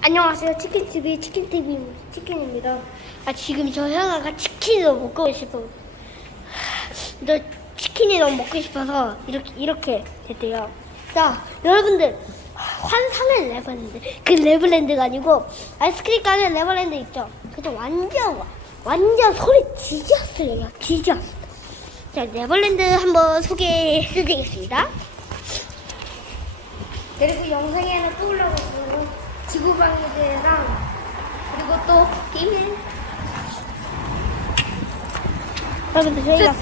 안녕하세요. 치킨TV 치킨TV 치킨입니다. 아 지금 저 현아가 치킨을 먹고 싶어. 너 치킨이 너무 먹고 싶어서 이렇게 이렇게 됐대요. 자 여러분들 환상의 레버랜드 그 레버랜드가 아니고 아이스크림 가게 레버랜드 있죠. 그래서 완전 완전 소리 지졌어요. 지졌어. 자 레버랜드 한번 소개해드리겠습니다. 그리고 영상에는 또 올라가고요. 지구방위대랑 그리고 또 게임. 여러분들 저희가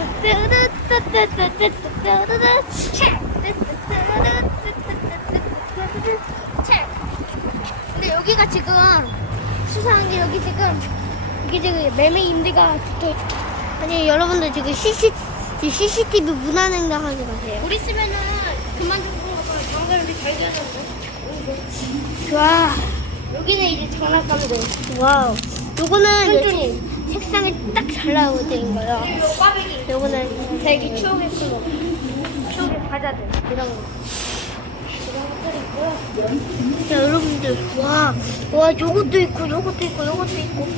근데 여기가 지금 수상한 게 여기 지금 이게 지금 매매 임대가 붙어 아니 여러분들 지금 CC CCTV 무단횡 당하지 마세요. 우리 쓰면은 그만 두고 장사를 잘 되는데. 좋아. 여기는 이제 장난감이 돼. 와우. 요거는 천천히. 색상이 딱 잘 나오고 된 거예요. 꽈배기. 요거는 되게 추억의 플로. 추억의 과자들. 이런 거. 자, 여러분들. 와. 와, 요것도 있고, 요것도 있고, 요것도 있고.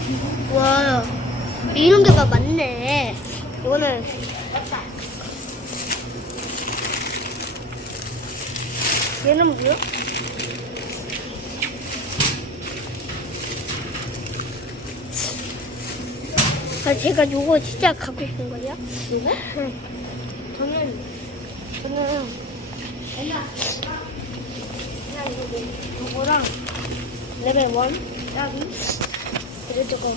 와. 이런 게 막 많네. 요거는. 얘는 뭐야? 아, 제가 요거 진짜 갖고 싶은 거예요. 요거? 응. 저는, 저는, 그냥, 그냥 요거, 요거랑, 레벨 1, 딱이, 그리고 저거,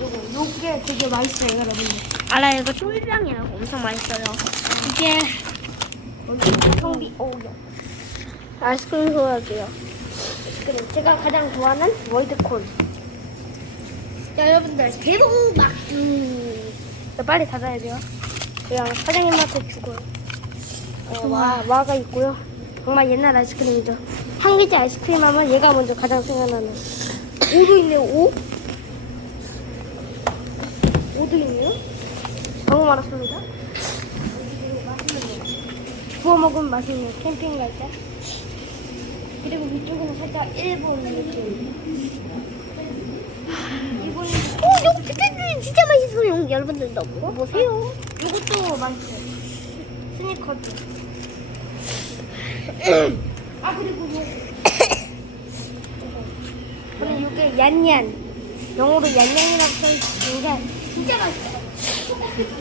요거, 요게 되게 맛있어요, 여러분들. 알아요, 이거 쫄장이라고 엄청 맛있어요. 이게, 성비, 오야. 아이스크림 소화기요. 아이스크림. 제가 가장 좋아하는 월드콘. 자, 여러분들 개봉 막두 빨리 닫아야 돼요. 그냥 사장님한테 주고요. 어, 와, 와가 있고요. 정말 옛날 아이스크림이죠. 한기지 아이스크림 하면 얘가 먼저 가장 생각나는. 오도 있네요, 오? 오도 있네요. 너무 많았습니다. 구워 먹으면 맛있네요. 캠핑 갈 때. 그리고 위쪽에는 살짝 일본 느낌. 오 이거 진짜, 진짜 맛있어요. 여러분들 도 먹어보세요. 이것도 맛있어요. 스니커즈 아 그리고 요 저는 이게 얀얀. 영어로 얀얀이라고 써있는 게 진짜 맛있어요. 그리고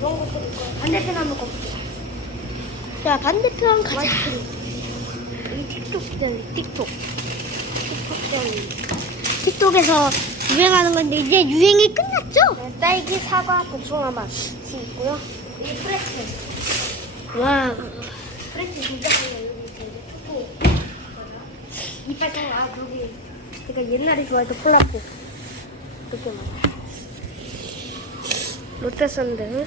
이런 것도 있고. 반대편 한번 가볼게요 자 반대편 가자. 이 틱톡이잖아요, 틱톡. 틱톡이잖아요. 틱톡에서 유행하는 건데 이제 유행이 끝났죠? 네, 딸기, 사과, 복숭아 맛이 있고요. 이 프레츠. 와. 프레츠 진짜 초코. 이빨 짱, 아, 그러게. 제가 옛날에 좋아했던 콜라포. 이렇게 많아요. 롯데샌드.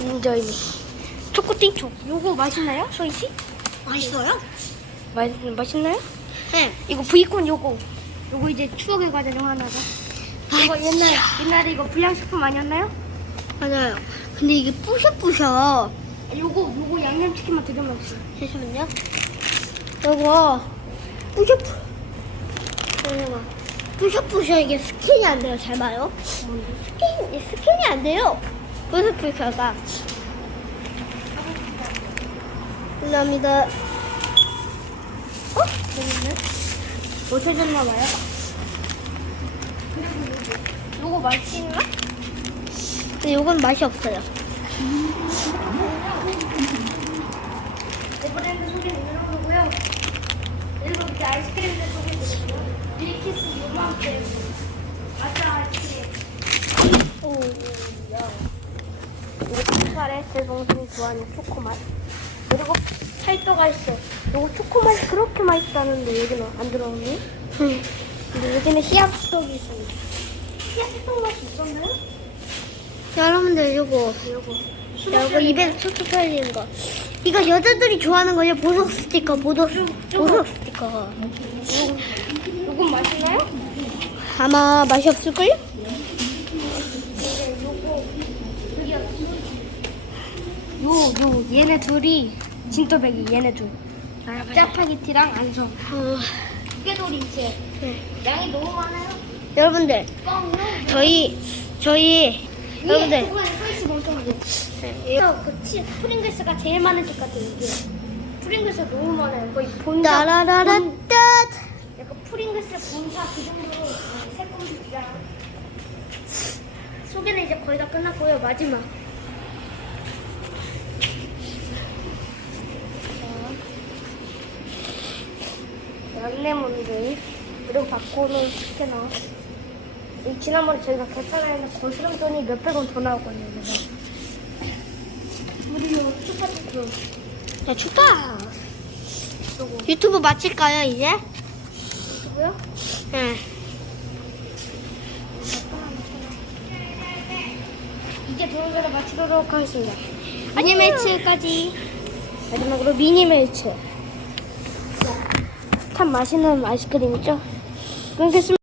인저이. 초코띵촉. 요거 맛있나요? 소희 씨? 맛있어요? 맛, 맛있나요? 네. 이거 브이콘 요거. 요거 이제 추억의 과자 중. 이거 아, 옛날, 옛날에 이거 불량식품 아니었나요? 맞아요. 근데 이게 뿌셔뿌셔. 요거, 요거 양념치킨만 되게 맛있어요. 잠시만요. 요거, 뿌셔뿌. 잠깐만. 뿌셔뿌셔 이게 스킨이 안 돼요. 잘 봐요. 스킨, 스킨이 안 돼요. 뿌셔뿌셔가. 감사합니다. 어? 재밌네. 못 해줬나봐요. 요거 맛있나? 근데 요건 맛이 없어요. 네버랜드 소리는 이런 거고요. 그리고 이제 아이스크림들 소개드릴게요. 밀키스 요만큼. 아짜 아이스크림. 오, 야. 이거 초콜릿 제 동생이 좋아하는 초코맛. 그리고 찰떡가 있어. 이거 초코맛이 그렇게 맛있다는데 여기는 안 들어오니? 근데 여기는 히압스톡이 있습니다. 히압스톡 맛이 있었나요? 여러분들 요거. 요거. 요거 입에서 툭툭 터지는 거. 이거 여자들이 좋아하는 거예요. 보석 스티커, 보석, 보석 스티커. 요건 맛있나요? 아마 맛이 없을걸요? 요거. 여기 요 얘네 둘이 진또배기 얘네 둘. 짜파게티랑 안성. 어, 깨돌이 이제 네. 양이 너무 많아요. 여러분들 저희 저희 여러분들. 네, 그 치, 프링글스가 제일 많은 집 같아요. 이게 프링글스 너무 많아요. 거의 본사. 따라라라 본- 뜻 약간 프링글스 본사 그 정도로 새콤이랑 소개는 이제 거의 다 끝났고요. 마지막. 자, 양레몬들 그리고 바꾸는 스캐너. 이 지난번에 저희가 계산했는데 거스름 돈이 몇백 원 더 나왔거든요. 그래서 그리고 추파추프 자, 축하 유튜브 마칠까요 이제? 누구요? 네. 이제 동영상을 마치도록 하겠습니다. 아니메이츠까지 마지막으로 미니메 참 맛있는 아이스크림이죠? 끊겠습니다.